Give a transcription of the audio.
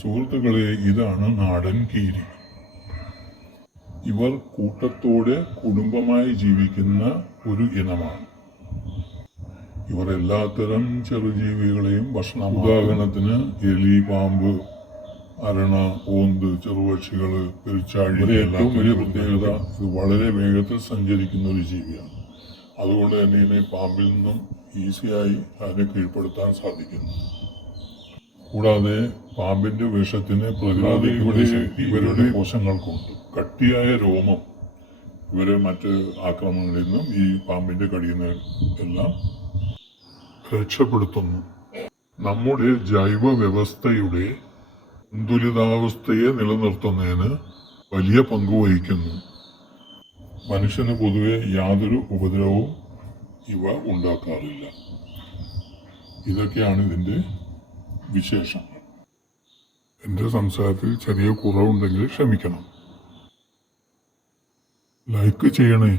സുഹൃത്തുക്കളെ, ഇതാണ് നാടൻ കീരി. ഇവർ കൂട്ടത്തോടെ കുടുംബമായി ജീവിക്കുന്ന ഒരു ഇനമാണ്. ഇവർ എല്ലാത്തരം ചെറുജീവികളെയും ഭക്ഷണം, ഉദാഹരണത്തിന് എലി, പാമ്പ്, അരണ, ഓന്ത്, ചെറുപക്ഷികൾ, പെരുച്ചാഴി. ഏറ്റവും വലിയ പ്രത്യേകത, ഇത് വളരെ വേഗത്തിൽ സഞ്ചരിക്കുന്ന ഒരു ജീവിയാണ്. അതുകൊണ്ട് തന്നെ ഇതിനെ പാമ്പിൽ നിന്നും ഈസിയായി അതിനെ കീഴ്പ്പെടുത്താൻ സാധിക്കുന്നു. കൂടാതെ പാമ്പിന്റെ വിഷത്തിന് പ്രതിരോധിക്കുന്ന ശക്തി ഇവരുടെ കോശങ്ങൾക്കുണ്ട്. കട്ടിയായ രോമം ഇവരെ മറ്റ് ആക്രമണങ്ങളിൽ നിന്നും ഈ പാമ്പിന്റെ കടിയിൽ നിന്ന് എല്ലാം രക്ഷപ്പെടുത്തുന്നു. നമ്മുടെ ജൈവ വ്യവസ്ഥയുടെ സന്തുലിതാവസ്ഥയെ നിലനിർത്തുന്നതിന് വലിയ പങ്ക് വഹിക്കുന്നു. മനുഷ്യന് പൊതുവെ യാതൊരു ഉപദ്രവവും ഇവ ഉണ്ടാക്കാറില്ല. ഇതൊക്കെയാണ് ഇതിൻ്റെ വിശേഷങ്ങൾ. എൻ്റെ സംസാരത്തിൽ ചെറിയ കുറവുണ്ടെങ്കിൽ ക്ഷമിക്കണം. ലൈക്ക് ചെയ്യണേ.